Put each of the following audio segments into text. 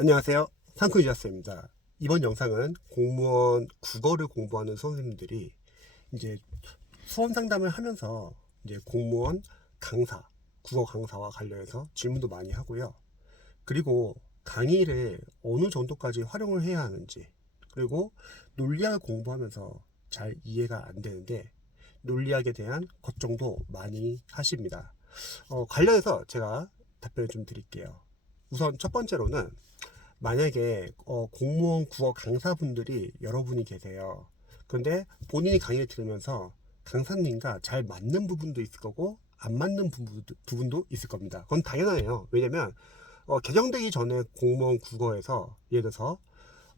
안녕하세요. 상쿠이자스입니다. 이번 영상은 공무원 국어를 공부하는 수험생들이 이제 수험 상담을 하면서 이제 공무원 강사, 국어 강사와 관련해서 질문도 많이 하고요. 그리고 강의를 어느 정도까지 활용을 해야 하는지, 그리고 논리학을 공부하면서 잘 이해가 안 되는데 논리학에 대한 걱정도 많이 하십니다. 관련해서 제가 답변을 좀 드릴게요. 우선 첫 번째로는 만약에 공무원 국어 강사분들이 여러분이 계세요. 그런데 본인이 강의를 들으면서 강사님과 잘 맞는 부분도 있을 거고 안 맞는 부분도 있을 겁니다. 그건 당연해요. 왜냐면 개정되기 전에 공무원 국어에서 예를 들어서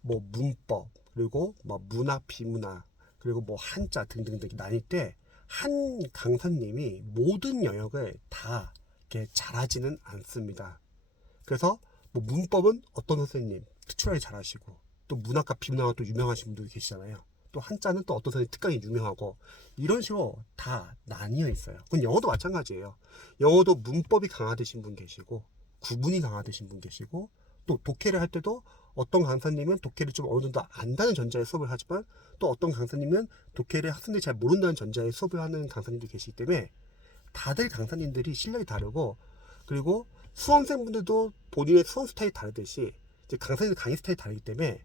뭐 문법, 그리고 뭐 문학 비문학, 그리고 뭐 한자 등등등 나뉠 때 한 강사님이 모든 영역을 다 이렇게 잘하지는 않습니다. 그래서 뭐 문법은 어떤 선생님 특출나게 잘하시고, 또 문학과 비문학과 또 유명하신 분들이 계시잖아요. 또 한자는 또 어떤 선생님 특강이 유명하고, 이런 식으로 다 나뉘어 있어요. 그건 영어도 마찬가지예요. 영어도 문법이 강화되신 분 계시고, 구문이 강화되신 분 계시고, 또 독해를 할 때도 어떤 강사님은 독해를 좀 어느 정도 안다는 전제의 수업을 하지만, 또 어떤 강사님은 독해를 학생들이 잘 모른다는 전제의 수업을 하는 강사님도 계시기 때문에 다들 강사님들이 실력이 다르고, 그리고 수험생분들도 본인의 수험 스타일이 다르듯이 이제 강사님들 강의 스타일이 다르기 때문에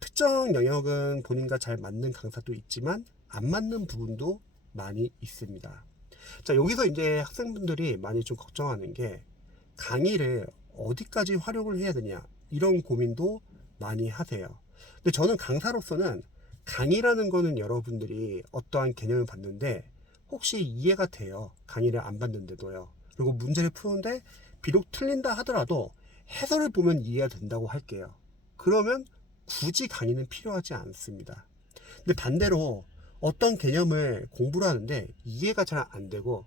특정 영역은 본인과 잘 맞는 강사도 있지만 안 맞는 부분도 많이 있습니다. 자, 여기서 이제 학생분들이 많이 좀 걱정하는 게 강의를 어디까지 활용을 해야 되냐, 이런 고민도 많이 하세요. 근데 저는 강사로서는 강의라는 거는 여러분들이 어떠한 개념을 받는데 혹시 이해가 돼요. 강의를 안 받는데도요. 그리고 문제를 푸는데 비록 틀린다 하더라도 해설을 보면 이해가 된다고 할게요. 그러면 굳이 강의는 필요하지 않습니다. 근데 반대로 어떤 개념을 공부를 하는데 이해가 잘 안 되고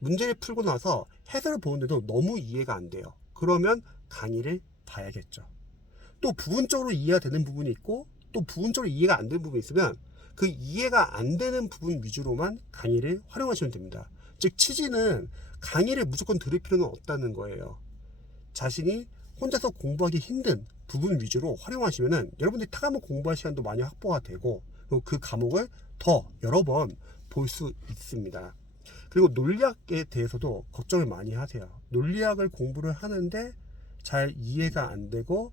문제를 풀고 나서 해설을 보는데도 너무 이해가 안 돼요. 그러면 강의를 봐야겠죠. 또 부분적으로 이해가 되는 부분이 있고 또 부분적으로 이해가 안 되는 부분이 있으면 그 이해가 안 되는 부분 위주로만 강의를 활용하시면 됩니다. 즉 취지는 강의를 무조건 들을 필요는 없다는 거예요. 자신이 혼자서 공부하기 힘든 부분 위주로 활용하시면은 여러분들이 타과목 공부할 시간도 많이 확보가 되고, 그리고 그 과목을 더 여러 번 볼 수 있습니다. 그리고 논리학에 대해서도 걱정을 많이 하세요. 논리학을 공부를 하는데 잘 이해가 안 되고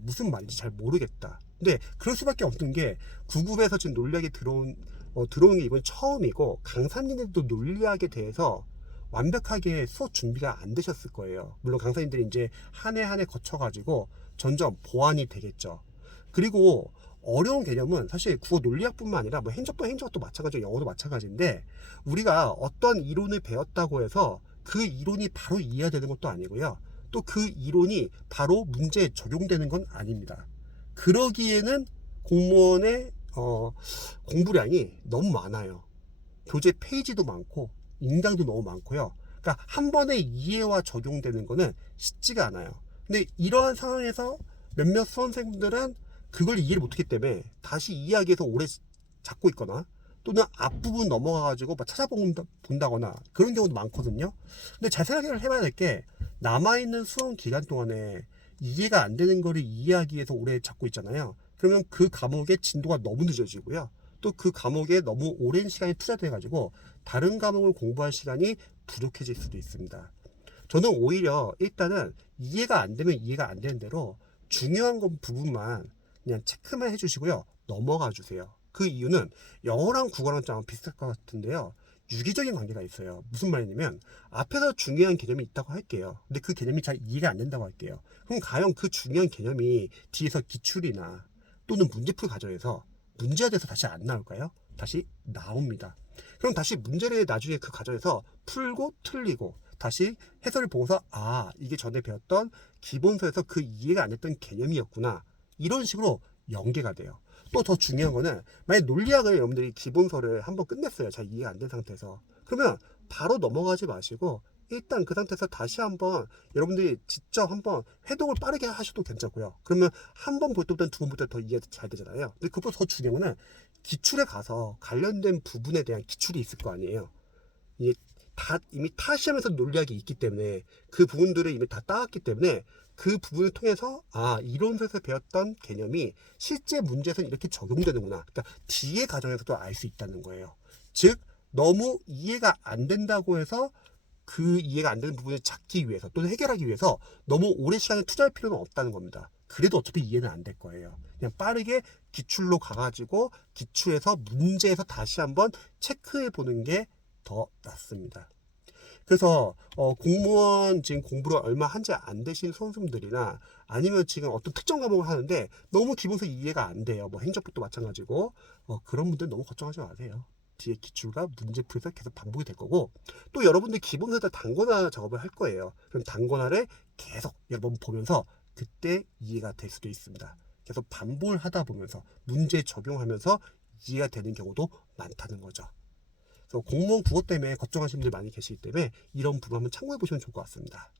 무슨 말인지 잘 모르겠다. 근데 그럴 수밖에 없는 게 구급에서 지금 논리학에 들어오는 게 이번 처음이고, 강사님들도 논리학에 대해서 완벽하게 수업 준비가 안 되셨을 거예요. 물론 강사님들이 이제 한 해 한 해 거쳐가지고 점점 보완이 되겠죠. 그리고 어려운 개념은 사실 국어 논리학뿐만 아니라 뭐 행정학도 마찬가지고 영어도 마찬가지인데, 우리가 어떤 이론을 배웠다고 해서 그 이론이 바로 이해가 되는 것도 아니고요. 또 그 이론이 바로 문제에 적용되는 건 아닙니다. 그러기에는 공무원의 공부량이 너무 많아요. 교재 페이지도 많고 인강도 너무 많고요. 그러니까 한 번에 이해와 적용되는 거는 쉽지가 않아요. 근데 이러한 상황에서 몇몇 수험생들은 그걸 이해를 못하기 때문에 다시 이해하기 위해서 오래 잡고 있거나, 또는 앞부분 넘어가가지고 막 찾아본다거나 그런 경우도 많거든요. 근데 잘 생각을 해봐야 될 게, 남아있는 수험 기간 동안에 이해가 안 되는 거를 이해하기 위해서 오래 잡고 있잖아요. 그러면 그 과목의 진도가 너무 늦어지고요. 또 그 과목에 너무 오랜 시간이 투자돼가지고 다른 과목을 공부할 시간이 부족해질 수도 있습니다. 저는 오히려 일단은 이해가 안 되면 이해가 안 되는 대로 중요한 부분만 그냥 체크만 해주시고요. 넘어가 주세요. 그 이유는 영어랑 국어랑 좀 비슷할 것 같은데요. 유기적인 관계가 있어요. 무슨 말이냐면 앞에서 중요한 개념이 있다고 할게요. 근데 그 개념이 잘 이해가 안 된다고 할게요. 그럼 과연 그 중요한 개념이 뒤에서 기출이나 또는 문제풀이 과정에서 문제가 돼서 다시 안 나올까요? 다시 나옵니다. 그럼 다시 문제를 나중에 그 과정에서 풀고 틀리고 다시 해설을 보고서 이게 전에 배웠던 기본서에서 그 이해가 안 됐던 개념이었구나, 이런 식으로 연계가 돼요. 또 더 중요한 거는, 만약 논리학을 여러분들이 기본서를 한번 끝냈어요. 잘 이해가 안 된 상태에서. 그러면 바로 넘어가지 마시고 일단 그 상태에서 다시 한번 여러분들이 직접 한번 회독을 빠르게 하셔도 괜찮고요. 그러면 한 번 볼 때보다는 두 번 볼 때 더 이해가 잘 되잖아요. 근데 그것보다 더 중요한 거는 기출에 가서 관련된 부분에 대한 기출이 있을 거 아니에요. 이게 이미 타 시험에서 논리학이 있기 때문에 그 부분들을 이미 다 따왔기 때문에 그 부분을 통해서 이론서에서 배웠던 개념이 실제 문제에서는 이렇게 적용되는구나. 그러니까 뒤의 과정에서도 알 수 있다는 거예요. 즉 너무 이해가 안 된다고 해서 그 이해가 안 되는 부분을 찾기 위해서 또는 해결하기 위해서 너무 오랜 시간을 투자할 필요는 없다는 겁니다. 그래도 어차피 이해는 안 될 거예요. 그냥 빠르게 기출로 가가지고 기출에서 문제에서 다시 한번 체크해 보는 게 더 낫습니다. 그래서 공무원 지금 공부를 얼마 한지 안 되신 수험생들이나 아니면 지금 어떤 특정 과목을 하는데 너무 기본서 이해가 안 돼요. 뭐 행정법도 마찬가지고 그런 분들 너무 걱정하지 마세요. 뒤에 기출과 문제풀이에서 계속 반복이 될 거고, 또 여러분들 기본서에다 단권화 작업을 할 거예요. 그럼 단권화를 계속 여러 번 보면서 그때 이해가 될 수도 있습니다. 계속 반복을 하다 보면서 문제 적용하면서 이해가 되는 경우도 많다는 거죠. 그래서 공무원 국어 때문에 걱정하시는 분들 많이 계시기 때문에 이런 부분 한번 참고해 보시면 좋을 것 같습니다.